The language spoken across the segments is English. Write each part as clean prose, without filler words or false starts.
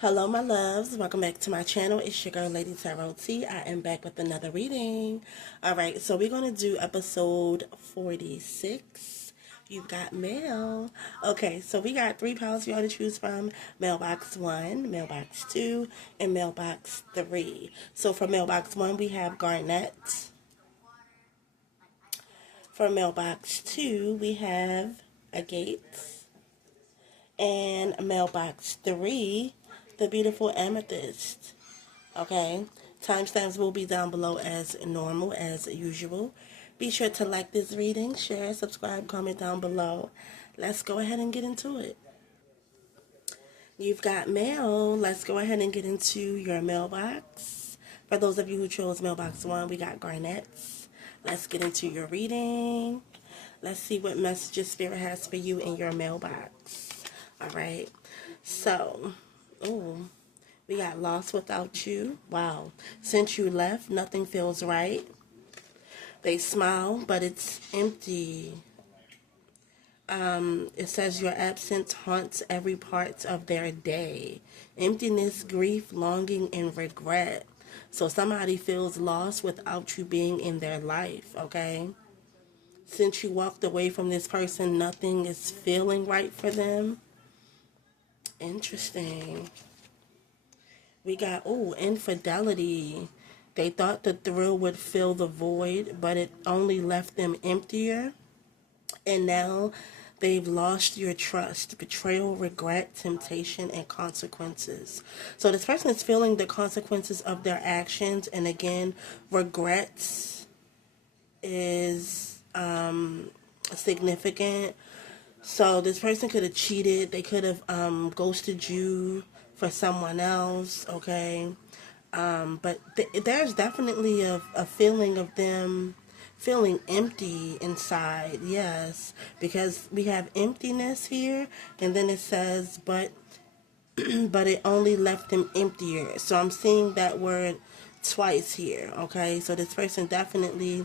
Hello, my loves. Welcome back to my channel. It's your girl, Lady Tarot T. I am back with another reading. All right, so we're going to do episode 46. You've got mail. Okay, so we got three piles for y'all to choose from. Mailbox 1, Mailbox 2, and Mailbox 3. So for Mailbox 1, we have Garnet. For Mailbox 2, we have Agate. And Mailbox 3, the beautiful Amethyst. Okay, timestamps will be down below as normal, as usual. Be sure to like this reading, share, subscribe, comment down below. Let's go ahead and get into it. You've got mail. Let's go ahead and get into your mailbox. For those of you who chose Mailbox 1, we got Garnets. Let's get into your reading. Let's see what messages Spirit has for you in your mailbox. All right. So, we got lost without you. Wow. Since you left, nothing feels right. They smile, but it's empty. It says your absence haunts every part of their day. Emptiness, grief, longing, and regret. So somebody feels lost without you being in their life, okay? Since you walked away from this person, nothing is feeling right for them. Interesting. We got, infidelity. They thought the thrill would fill the void, but it only left them emptier. And now they've lost your trust, betrayal, regret, temptation, and consequences. So this person is feeling the consequences of their actions. And again, regrets is significant. So this person could have cheated. They could have ghosted you for someone else, okay? But there's definitely a feeling of them feeling empty inside, yes, because we have emptiness here, and then it says, but it only left them emptier. So I'm seeing that word twice here, okay? So this person definitely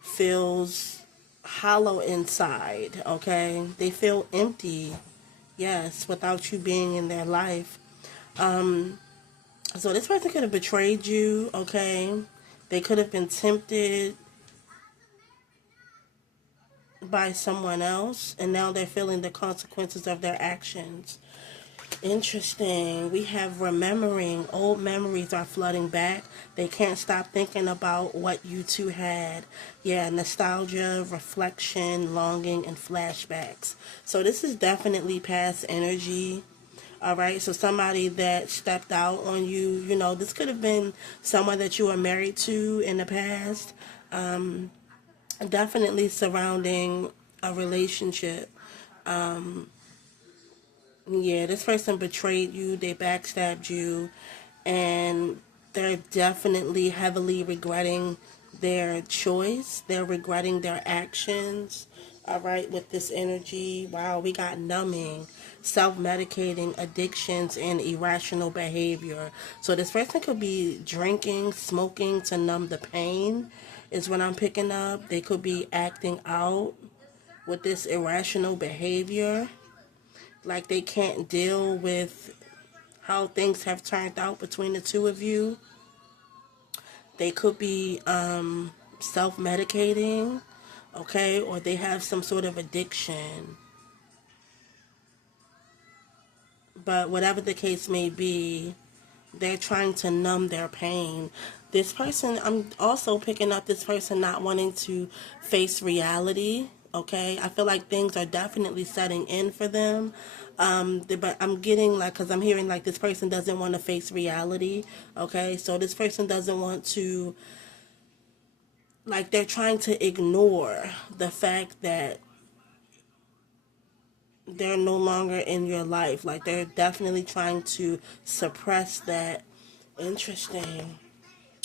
feels hollow inside, okay? They feel empty, yes, without you being in their life. So this person could have betrayed you, okay? They could have been tempted by someone else, and now they're feeling the consequences of their actions. Interesting. We have remembering. Old memories are flooding back. They can't stop thinking about what you two had. Yeah, nostalgia, reflection, longing, and flashbacks. So this is definitely past energy. Alright, so somebody that stepped out on you, this could have been someone that you were married to in the past. Definitely surrounding a relationship. Yeah, this person betrayed you, they backstabbed you, and they're definitely heavily regretting their choice. They're regretting their actions. All right, with this energy. Wow, we got numbing, self-medicating, addictions, and irrational behavior. So this person could be drinking, smoking to numb the pain, is what I'm picking up. They could be acting out with this irrational behavior. Like they can't deal with how things have turned out between the two of you. They could be self-medicating, okay, or they have some sort of addiction. But whatever the case may be, they're trying to numb their pain. This person, I'm also picking up this person not wanting to face reality, okay? I feel like things are definitely setting in for them. But I'm getting because I'm hearing this person doesn't want to face reality, okay? So this person doesn't want to, they're trying to ignore the fact that they're no longer in your life. They're definitely trying to suppress that. Interesting.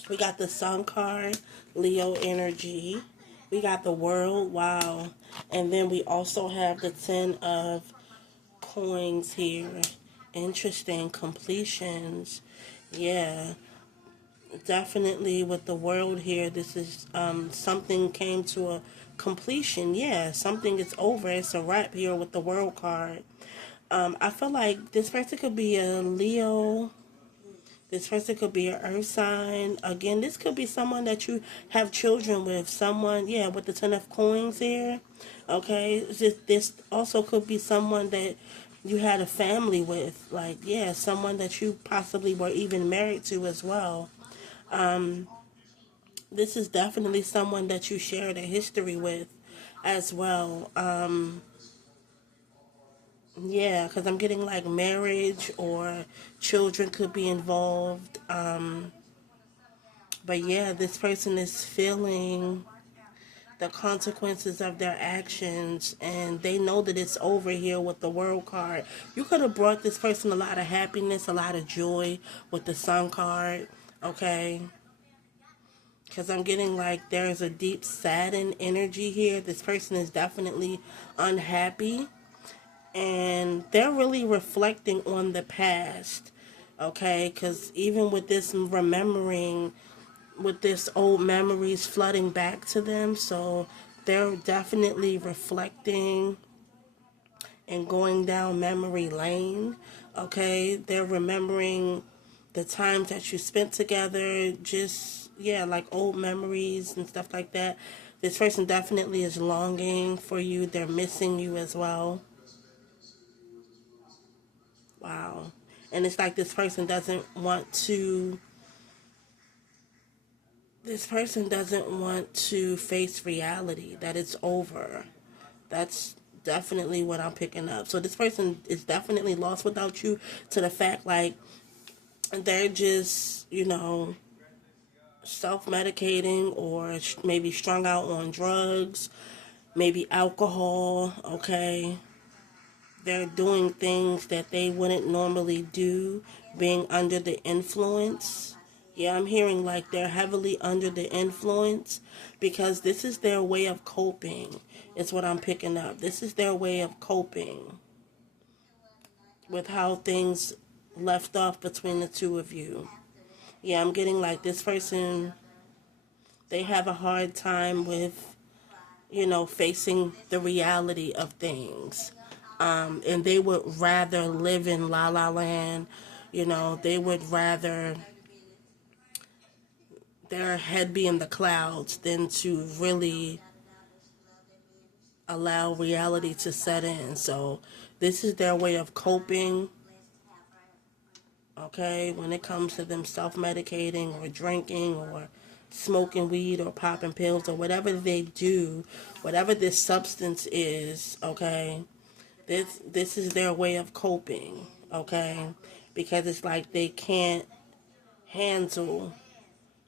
We got the Sun card, Leo energy. We got the World, wow. And then we also have the 10 of Coins here. Interesting. Completions. Yeah. Definitely with the World here, this is something came to a completion. Yeah, something is over. It's a wrap here with the World card. I feel like this person could be a Leo. This person could be an earth sign. Again, this could be someone that you have children with. Someone, yeah, with the 10 of coins here. Okay, this also could be someone that you had a family with. Like, yeah, someone that you possibly were even married to as well. This is definitely someone that you shared a history with as well. Yeah, because I'm getting like marriage or children could be involved. But yeah, this person is feeling the consequences of their actions and they know that it's over here with the world card. You could have brought this person a lot of happiness, a lot of joy with the sun card, okay? Because I'm getting like there's a deep saddened energy here. This person is definitely unhappy and they're really reflecting on the past, okay? Because even with this remembering, with this old memories flooding back to them, so they're definitely reflecting and going down memory lane, okay? They're remembering the times that you spent together, just, yeah, like old memories and stuff like that. This person definitely is longing for you. They're missing you as well. Wow. And it's like this person doesn't want to face reality that it's over. That's definitely what I'm picking up. So this person is definitely lost without you, to the fact like they're just, self-medicating or maybe strung out on drugs, maybe alcohol, okay? They're doing things that they wouldn't normally do, being under the influence. Yeah, I'm hearing like they're heavily under the influence because this is their way of coping. It's what I'm picking up. This is their way of coping with how things left off between the two of you. Yeah, I'm getting like this person, they have a hard time with, facing the reality of things. And they would rather live in la la land. They would rather their head be in the clouds than to really allow reality to set in. So this is their way of coping, okay, when it comes to them self-medicating or drinking or smoking weed or popping pills or whatever they do, whatever this substance is, okay, this is their way of coping, okay, because it's like they can't handle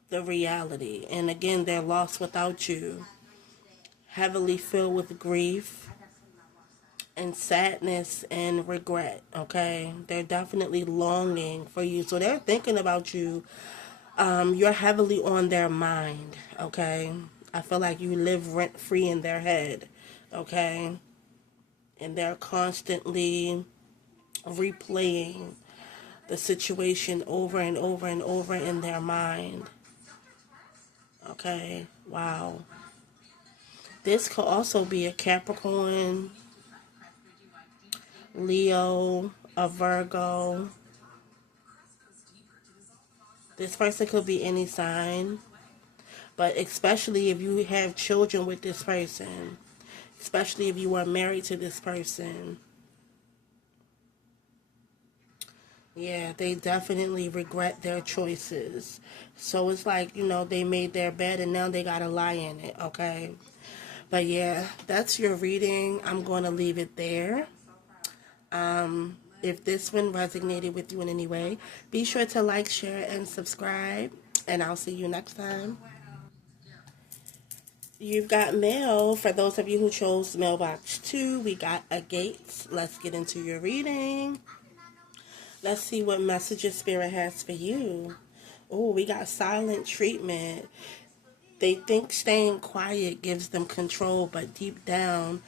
the reality. And again, they're lost without you, heavily filled with grief and sadness and regret, okay? They're definitely longing for you. So they're thinking about you. You're heavily on their mind, okay? I feel like you live rent free in their head, okay? And they're constantly replaying the situation over and over and over in their mind, okay? Wow. This could also be a Capricorn, Leo, a Virgo. This person could be any sign, but especially if you have children with this person, especially if you are married to this person. Yeah, they definitely regret their choices. So it's like, they made their bed and now they gotta lie in it, okay? But yeah, that's your reading. I'm going to leave it there. If this one resonated with you in any way, be sure to like, share, and subscribe. And I'll see you next time. You've got mail. For those of you who chose mailbox 2, we got a gate. Let's get into your reading. Let's see what messages Spirit has for you. Oh, we got silent treatment. They think staying quiet gives them control, but deep down,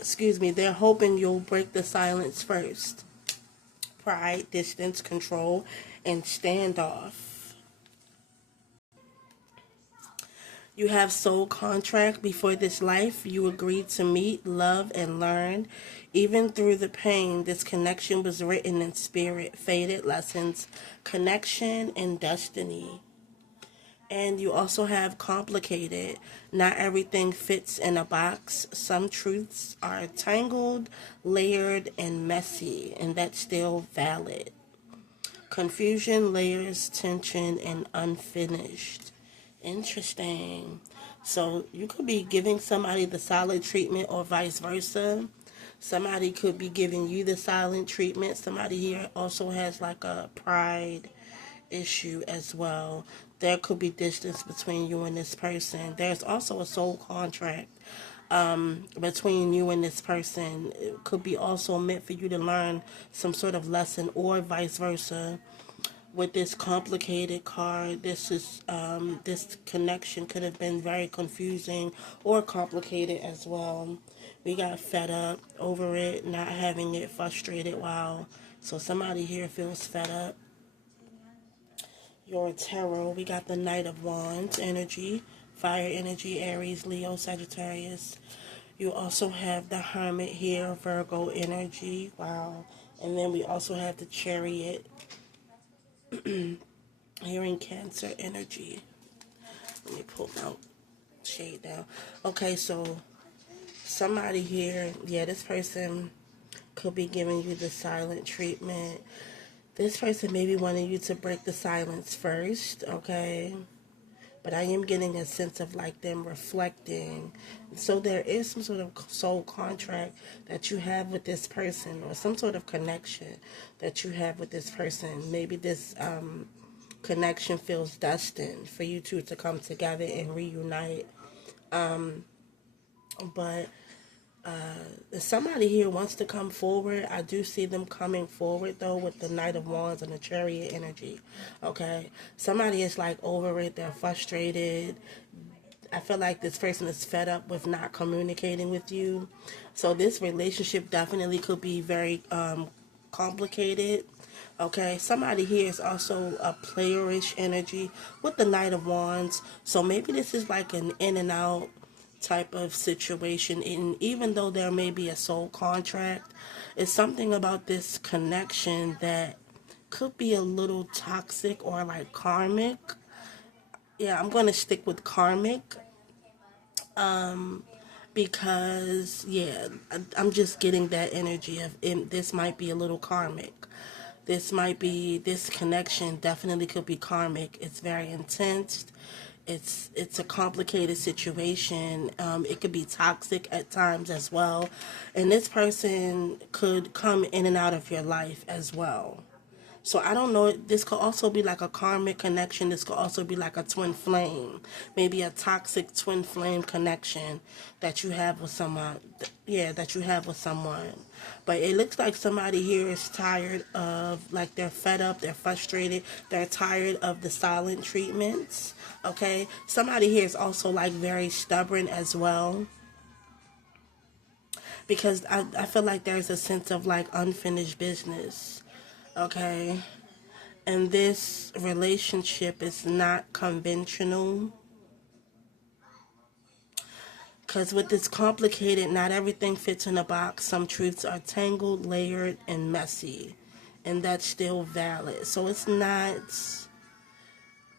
they're hoping you'll break the silence first. Pride, distance, control, and standoff. You have soul contract before this life. You agreed to meet, love, and learn. Even through the pain, this connection was written in spirit, faded lessons, connection, and destiny. And you also have complicated. Not everything fits in a box. Some truths are tangled, layered, and messy, and that's still valid. Confusion, layers, tension, and unfinished. Interesting. So you could be giving somebody the silent treatment or vice versa. Somebody could be giving you the silent treatment. Somebody here also has like a pride issue as well. There could be distance between you and this person. There's also a soul contract between you and this person. It could be also meant for you to learn some sort of lesson or vice versa. With this complicated card, this connection could have been very confusing or complicated as well. We got fed up over it, not having it, frustrated. Wow. So somebody here feels fed up. Your tarot, we got the Knight of Wands energy, fire energy, Aries, Leo, Sagittarius. You also have the Hermit here, Virgo energy. Wow. And then we also have the Chariot here in Cancer energy. Let me pull out shade down. Okay, so somebody here, yeah, this person could be giving you the silent treatment. This person may be wanting you to break the silence first, okay? But I am getting a sense of like them reflecting. So there is some sort of soul contract that you have with this person, or some sort of connection that you have with this person. Maybe this connection feels destined for you two to come together and reunite. But if somebody here wants to come forward, I do see them coming forward though with the Knight of Wands and the Chariot energy. Okay, somebody is like over it. They're frustrated. I feel like this person is fed up with not communicating with you. So this relationship definitely could be very complicated. Okay, somebody here is also a playerish energy with the Knight of Wands. So maybe this is like an in and out type of situation. And even though there may be a soul contract, it's something about this connection that could be a little toxic or like karmic. Yeah, I'm going to stick with karmic. Because yeah, I'm just getting that energy of this might be a little karmic. This connection definitely could be karmic. It's very intense. It's a complicated situation. It could be toxic at times as well, and this person could come in and out of your life as well. So I don't know. This could also be like a karmic connection. This could also be like a twin flame, maybe a toxic twin flame connection that you have with someone. Yeah, that you have with someone. But it looks like somebody here is tired of, like, they're fed up, they're frustrated, they're tired of the silent treatments. Okay, somebody here is also like very stubborn as well, because I feel like there's a sense of like unfinished business. Okay, and this relationship is not conventional, because with this complicated, not everything fits in a box. Some truths are tangled, layered, and messy, and that's still valid. So it's not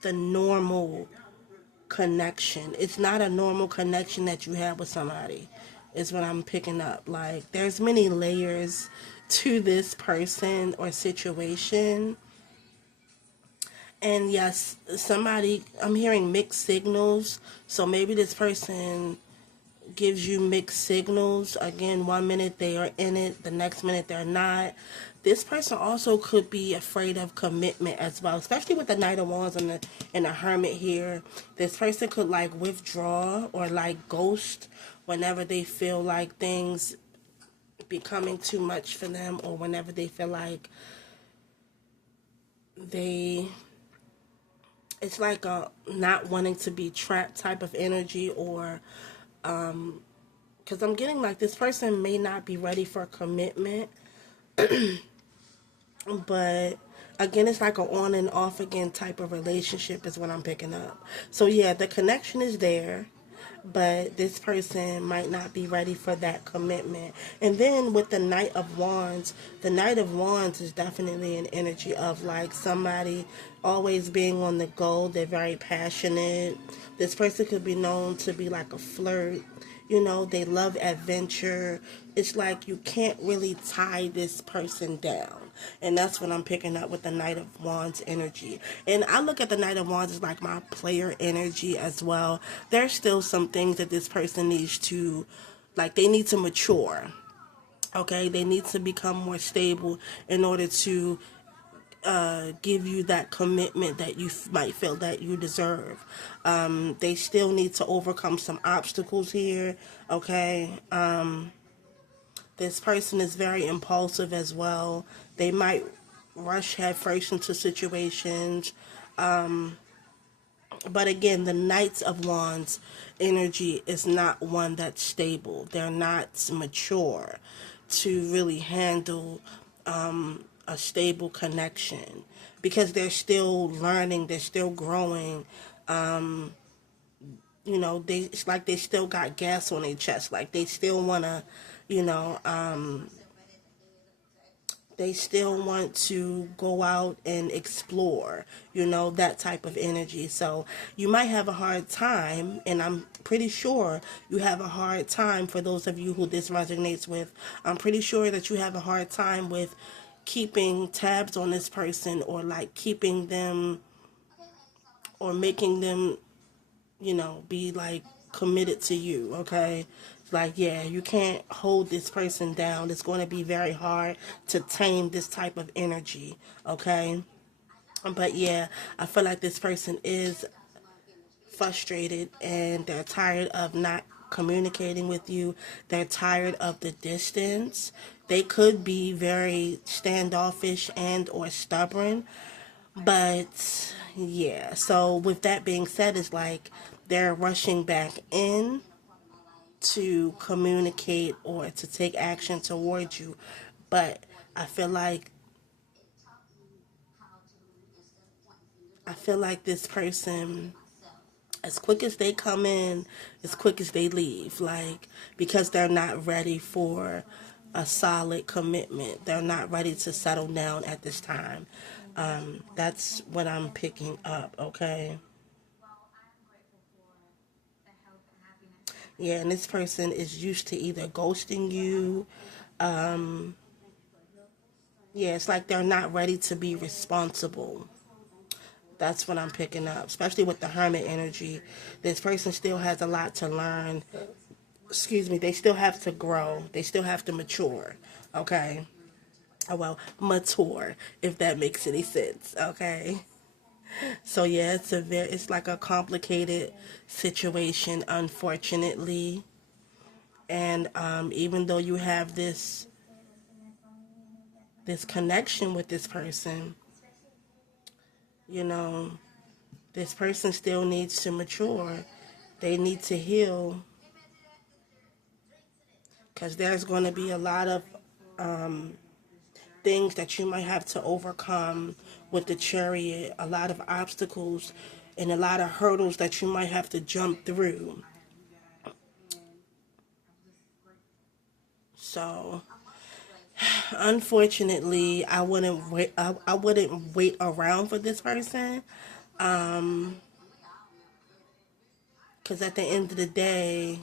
the normal connection. It's not a normal connection that you have with somebody, is what I'm picking up. Like, there's many layers to this person or situation. And yes, I'm hearing mixed signals. So maybe this person gives you mixed signals. Again, one minute they are in it, the next minute they're not. This person also could be afraid of commitment as well, especially with the Knight of Wands and the Hermit here. This person could like withdraw or like ghost whenever they feel like things becoming too much for them, or whenever they feel like they it's like a not wanting to be trapped type of energy, or because I'm getting like this person may not be ready for commitment, but Again, it's like a on and off again type of relationship is what I'm picking up. So yeah, the connection is there, but this person might not be ready for that commitment. And then with the Knight of Wands is definitely an energy of like somebody always being on the go. They're very passionate. This person could be known to be like a flirt. You know, they love adventure. It's like you can't really tie this person down. And that's what I'm picking up with the Knight of Wands energy. And I look at the Knight of Wands as like my player energy as well. There's still some things that this person needs to, like, they need to mature. Okay, they need to become more stable in order to give you that commitment that you might feel that you deserve. They still need to overcome some obstacles here. Okay, this person is very impulsive as well. They might rush headfirst into situations. But again, the Knights of Wands energy is not one that's stable. They're not mature to really handle a stable connection because they're still learning, they're still growing. You know, it's like they still got gas on their chest. Like they still want to, you know, they still want to go out and explore, you know, that type of energy. So you might have a hard time, and I'm pretty sure you have a hard time, for those of you who this resonates with, I'm pretty sure that you have a hard time with keeping tabs on this person, or like keeping them, or making them, you know, be like committed to you, okay? Like, yeah, you can't hold this person down. It's going to be very hard to tame this type of energy, okay? But yeah, I feel like this person is frustrated and they're tired of not communicating with you. They're tired of the distance. They could be very standoffish and or stubborn, but yeah, so with that being said, it's like they're rushing back in to communicate or to take action towards you. But I feel like this person, as quick as they come in, as quick as they leave, like, because they're not ready for a solid commitment. They're not ready to settle down at this time. That's what I'm picking up, okay? Yeah, and this person is used to either ghosting you. Yeah, it's like they're not ready to be responsible. That's what I'm picking up, especially with the hermit energy. This person still has a lot to learn. Excuse me, they still have to grow. They still have to mature. Okay. Oh, well, mature, if that makes any sense. Okay. So yeah, it's like a complicated situation, unfortunately. And even though you have this connection with this person, you know, this person still needs to mature. They need to heal, because there's going to be a lot of things that you might have to overcome with the Chariot, a lot of obstacles and a lot of hurdles that you might have to jump through. So, unfortunately, I wouldn't wait around for this person, because at the end of the day,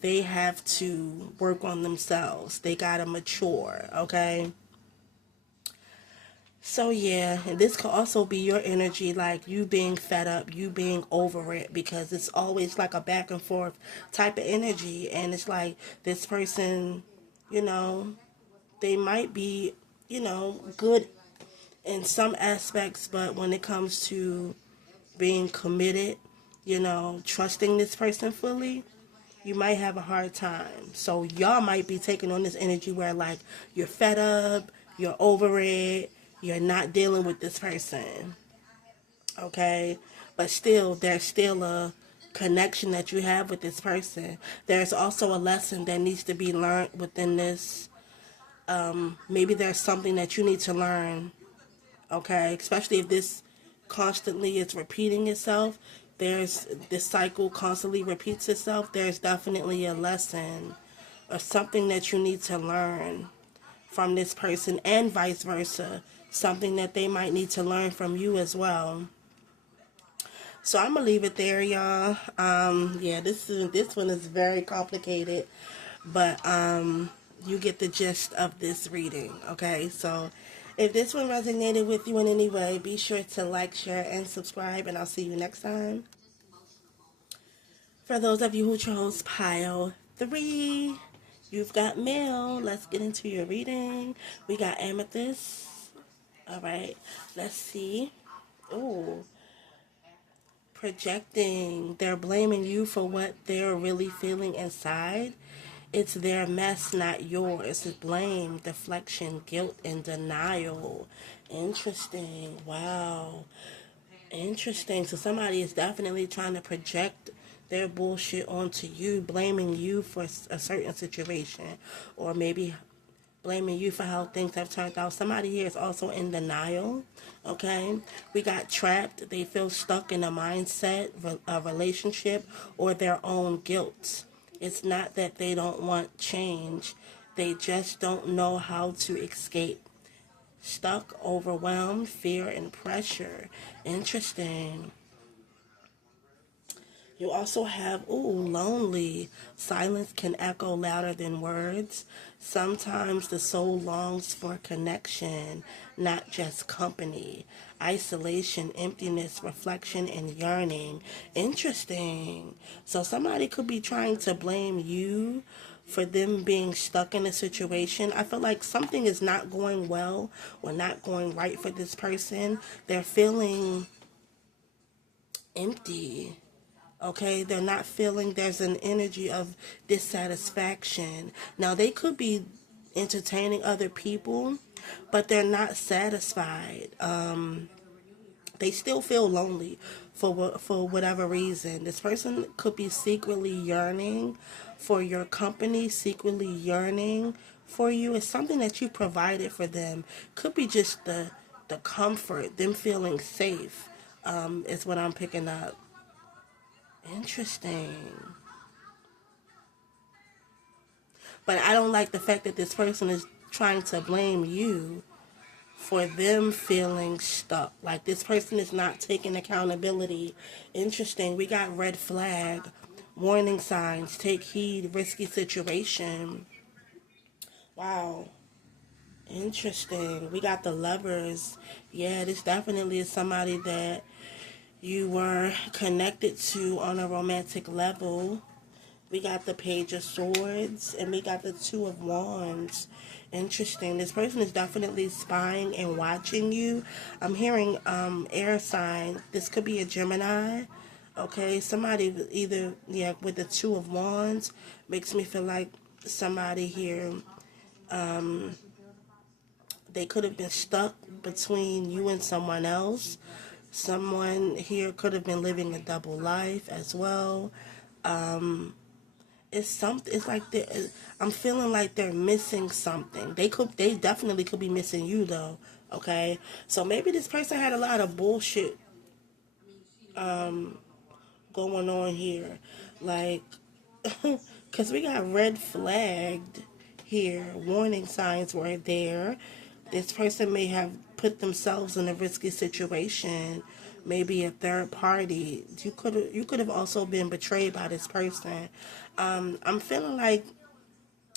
they have to work on themselves. They gotta mature, okay? So yeah, and this could also be your energy, like you being fed up, you being over it, because it's always like a back and forth type of energy, and it's like this person, you know, they might be, you know, good in some aspects, but when it comes to being committed, you know, trusting this person fully, you might have a hard time. So y'all might be taking on this energy where like you're fed up, you're over it, you're not dealing with this person. Okay? But still, there's still a connection that you have with this person. There's also a lesson that needs to be learned within this. Maybe there's something that you need to learn Okay, especially if this constantly is repeating itself. There's this cycle constantly repeats itself. There's definitely a lesson or something that you need to learn from this person, and vice versa. Something that they might need to learn from you as well. So I'm gonna leave it there, y'all. Yeah, this one is very complicated, but you get the gist of this reading. Okay, so if this one resonated with you in any way, be sure to like, share, and subscribe, and I'll see you next time. For those of you who chose pile 3, you've got mail. Let's get into your reading. We got amethyst. All right, let's see. Oh, projecting. They're blaming you for what they're really feeling inside. It's their mess, not yours. It's blame, deflection, guilt, and denial. Interesting. Wow. Interesting. So somebody is definitely trying to project their bullshit onto you, blaming you for a certain situation, or maybe blaming you for how things have turned out. Somebody here is also in denial. Okay, we got trapped. They feel stuck in a mindset, a relationship, or their own guilt. It's not that they don't want change, they just don't know how to escape. Stuck, overwhelmed, fear, and pressure. Interesting. You also have, lonely. Silence can echo louder than words. Sometimes the soul longs for connection, not just company. Isolation, emptiness, reflection, and yearning. Interesting. So somebody could be trying to blame you for them being stuck in a situation. I feel like something is not going well or not going right for this person. They're feeling empty. Okay, they're not feeling, there's an energy of dissatisfaction. Now, they could be entertaining other people, but they're not satisfied. They still feel lonely for whatever reason. This person could be secretly yearning for your company, secretly yearning for you. It's something that you provided for them. Could be just the comfort, them feeling safe, is what I'm picking up. Interesting. But I don't like the fact that this person is trying to blame you for them feeling stuck. Like this person is not taking accountability. Interesting. We got red flag, warning signs, take heed, risky situation. Wow. Interesting. We got the lovers. Yeah, this definitely is somebody that you were connected to on a romantic level. We got the Page of Swords, and we got the Two of Wands. Interesting. This person is definitely spying and watching you. I'm hearing air sign. This could be a Gemini. Okay, somebody either, yeah, with the Two of Wands makes me feel like somebody here, they could have been stuck between you and someone else. Someone here could have been living a double life as well. It's something. It's like I'm feeling like they're missing something. They definitely could be missing you though. Okay, so maybe this person had a lot of bullshit going on here, like, because we got red flagged here. Warning signs were there. This person may have put themselves in a risky situation. Maybe a third party. You could have also been betrayed by this person. I'm feeling like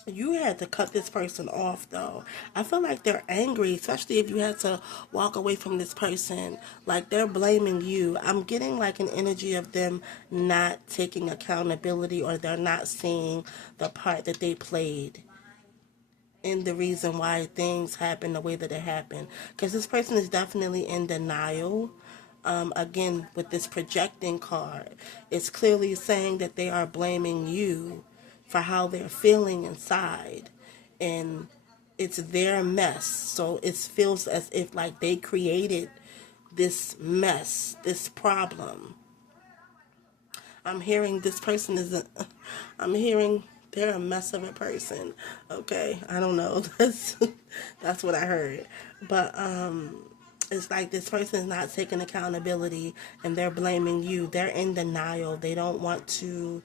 you had to cut this person off though. I feel like they're angry, especially if you had to walk away from this person. Like they're blaming you. I'm getting like an energy of them not taking accountability, or they're not seeing the part that they played in the reason why things happen the way that it happened. Because this person is definitely in denial. Again, with this projecting card, it's clearly saying that they are blaming you for how they're feeling inside. And it's their mess. So it feels as if like they created this mess, this problem. I'm hearing this person isn't, I'm hearing they're a mess of a person. Okay, I don't know. That's what I heard. But It's like this person is not taking accountability and they're blaming you. They're in denial. They don't want to,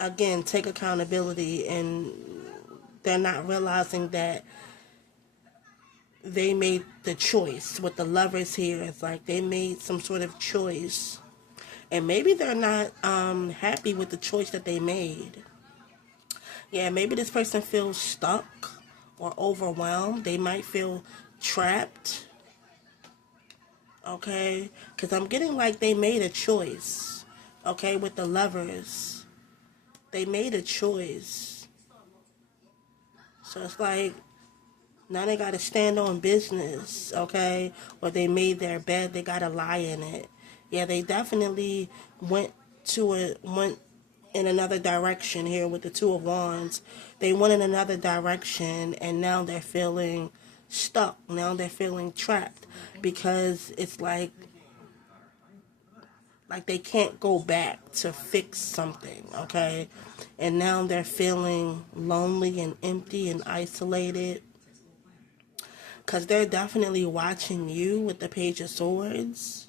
again, take accountability, and they're not realizing that they made the choice. With the Lovers here, it's like they made some sort of choice, and maybe they're not happy with the choice that they made. Yeah, maybe this person feels stuck or overwhelmed. They might feel trapped, okay? Because I'm getting like they made a choice, okay? With the Lovers, they made a choice. So it's like now they got to stand on business, okay? Or they made their bed, they got to lie in it. Yeah, they definitely went in another direction here with the Two of Wands. They went in another direction, and now they're feeling stuck. Now they're feeling trapped because it's like they can't go back to fix something, okay? And now they're feeling lonely and empty and isolated because they're definitely watching you with the Page of Swords.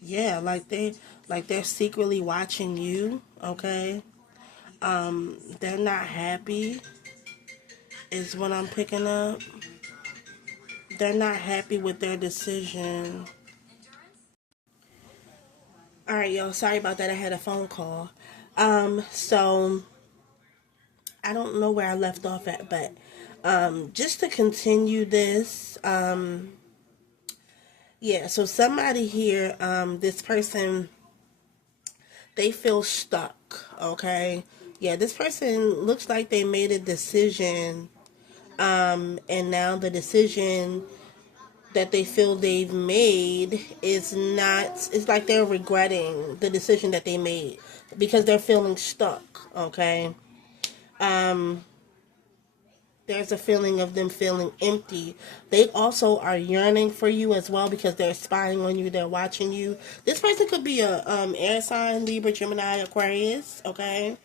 Yeah, like they're secretly watching you, okay? They're not happy is what I'm picking up. They're not happy with their decision. All right, y'all. Sorry about that. I had a phone call. So I don't know where I left off at, but just to continue this, yeah. So somebody here, this person, they feel stuck. Okay. Yeah, this person looks like they made a decision, and now the decision that they feel they've made is not, it's like they're regretting the decision that they made because they're feeling stuck, okay? There's a feeling of them feeling empty. They also are yearning for you as well because they're spying on you, they're watching you. This person could be a air sign, Libra, Gemini, Aquarius, okay?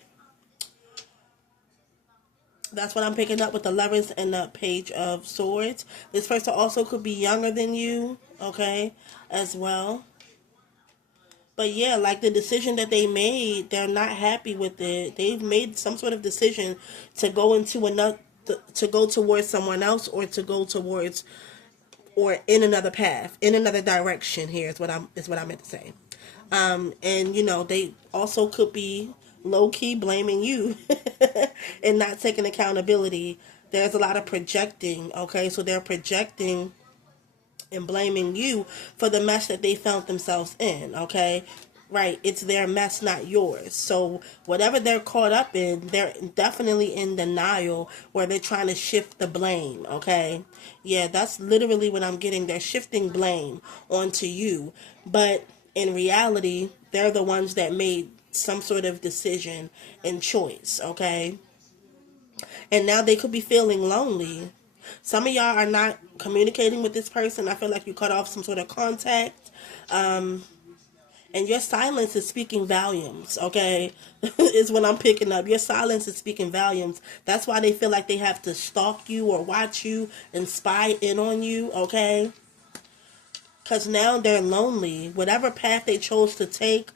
That's what I'm picking up with the Lovers and the Page of Swords. This person also could be younger than you, okay, as well. But yeah, like the decision that they made, they're not happy with it. They've made some sort of decision to go into another, to go towards someone else, or to go towards, or in another path, in another direction. Here is what I meant to say. And you know, they also could be low key blaming you and not taking accountability. There's a lot of projecting. Okay, so they're projecting and blaming you for the mess that they found themselves in, okay? Right, it's their mess, not yours. So whatever they're caught up in, they're definitely in denial where they're trying to shift the blame, okay? Yeah, that's literally what I'm getting. They're shifting blame onto you. But in reality, they're the ones that made some sort of decision and choice, okay? And now they could be feeling lonely. Some of y'all are not communicating with this person. I feel like you cut off some sort of contact. And your silence is speaking volumes, okay? Is what I'm picking up. Your silence is speaking volumes. That's why they feel like they have to stalk you or watch you and spy in on you, okay? Because now they're lonely. Whatever path they chose to take,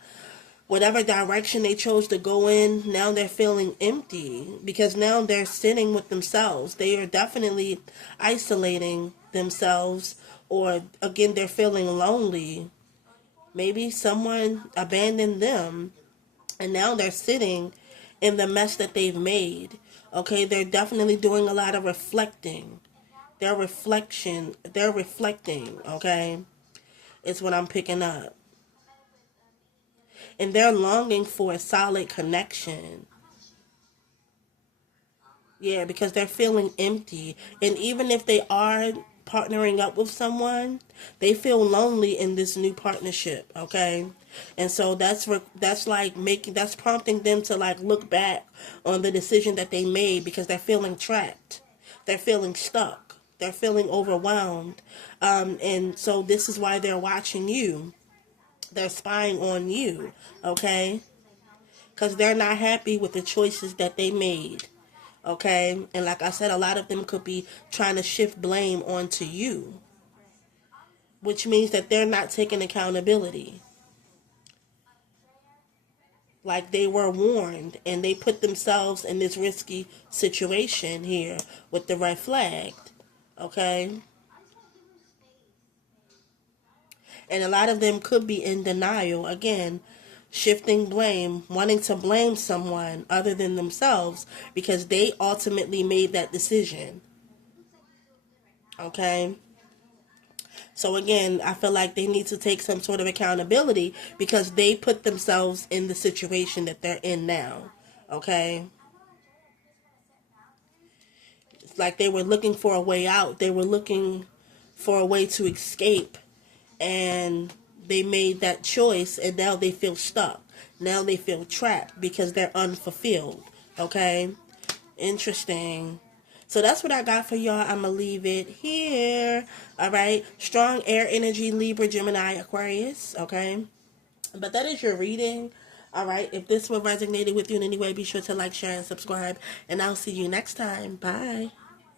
whatever direction they chose to go in, now they're feeling empty because now they're sitting with themselves. They are definitely isolating themselves, or again, they're feeling lonely. Maybe someone abandoned them and now they're sitting in the mess that they've made. Okay, they're definitely doing a lot of reflecting. They're reflecting, okay? It's what I'm picking up. And they're longing for a solid connection. Yeah, because they're feeling empty. And even if they are partnering up with someone, they feel lonely in this new partnership, okay? And so that's prompting them to like look back on the decision that they made because they're feeling trapped. They're feeling stuck. They're feeling overwhelmed. And so this is why they're watching you. They're spying on you, okay? because they're not happy with the choices that they made. Okay? And like I said, a lot of them could be trying to shift blame onto you, which means that they're not taking accountability. Like they were warned and they put themselves in this risky situation here with the red flag. Okay? And a lot of them could be in denial, again, shifting blame, wanting to blame someone other than themselves because they ultimately made that decision. Okay? So again, I feel like they need to take some sort of accountability because they put themselves in the situation that they're in now. Okay? It's like they were looking for a way out. They were looking for a way to escape, and they made that choice, and now they feel stuck. Now they feel trapped because they're unfulfilled. Okay? Interesting. So that's what I got for y'all. I'm going to leave it here. All right? Strong air energy, Libra, Gemini, Aquarius. Okay? But that is your reading. All right? If this one resonated with you in any way, be sure to like, share, and subscribe. And I'll see you next time. Bye.